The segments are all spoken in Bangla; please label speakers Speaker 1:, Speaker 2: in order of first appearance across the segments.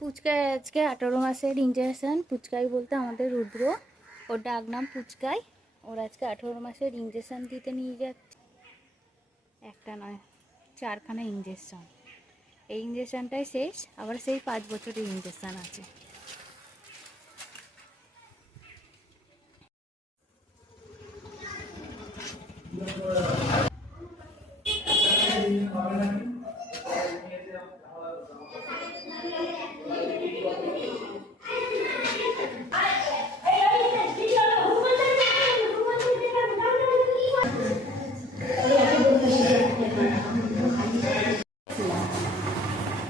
Speaker 1: পুচকায় আজকে আঠারো মাসের ইঞ্জেকশন পুচকাই বলতে আমাদের রুদ্র। ওর ডাক নাম পুচকাই। ওর আজকে আঠারো মাসের ইঞ্জেকশন দিতে নিয়ে যাচ্ছে। একটা নয়, চারখানা ইঞ্জেকশন এই ইঞ্জেকশনটাই শেষ, আবার সেই পাঁচ বছরের ইঞ্জেকশন আছে।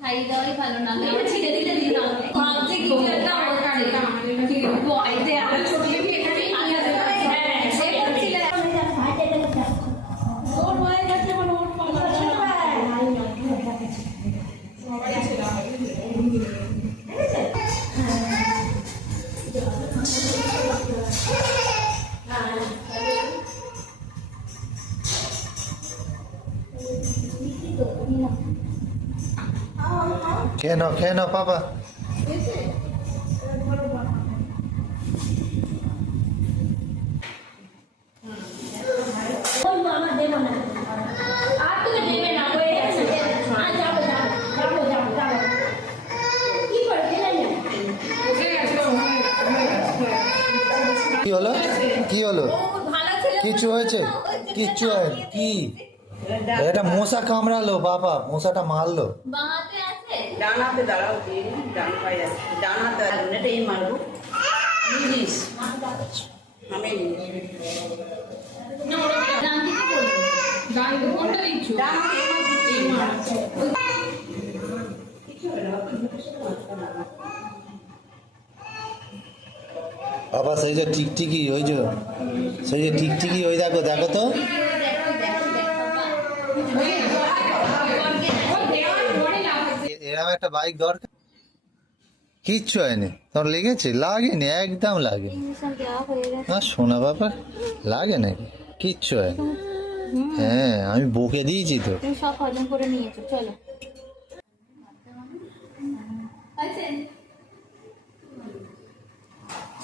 Speaker 1: খাই দাওয়াই ভালো না
Speaker 2: খেয়ে নাও খেয়ে নাও পাপা।
Speaker 1: হয়ে কি
Speaker 2: হলো? কি হলো? কিচ্ছু হয়েছে? কিচ্ছু হয়নি কি? এটা মশা কামড়ালো বাবা মশাটা মারলো।
Speaker 3: ডানাতে দাঁড়াও ডান পায়ে ডানাতে মারবো। আমি।
Speaker 2: বাবা সেই যে টিকটিকি ওই যে সেই যে টিকটিকি ওই দেখো দেখো তো। এ- এরম একটা বাইক দরকার। কিচ্ছু হয়নি। তোর লেগেছে? লাগেনি একদম লাগেনি।
Speaker 1: ইঞ্জেকশন দেওয়া হয়ে গেছে
Speaker 2: না শোনা ব্যাপার লাগে নাকি? কিচ্ছু হয়নি। হ্যাঁ আমি বকে দিয়েছি তো।
Speaker 1: সব হজম করে নিয়েছো চলো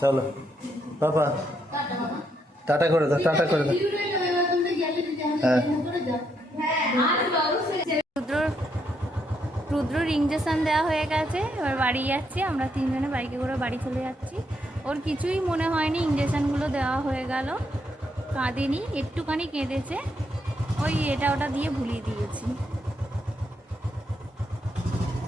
Speaker 2: চলো। বাবা। টাটা করে দাও টাটা করে দাও। হ্যাঁ।
Speaker 1: রুদ্র রুদ্রর ইঞ্জেকশন দেওয়া হয়ে গেছে। এবার বাড়ি যাচ্ছি। আমরা তিনজনে বাইকে করে বাড়ি চলে যাচ্ছি। ওর কিছুই মনে হয়নি ইঞ্জেকশানগুলো দেওয়া হয়ে গেল। কাঁদেনি, একটুখানি কেঁদেছে। ওই এটা ওটা দিয়ে ভুলিয়ে দিয়েছি।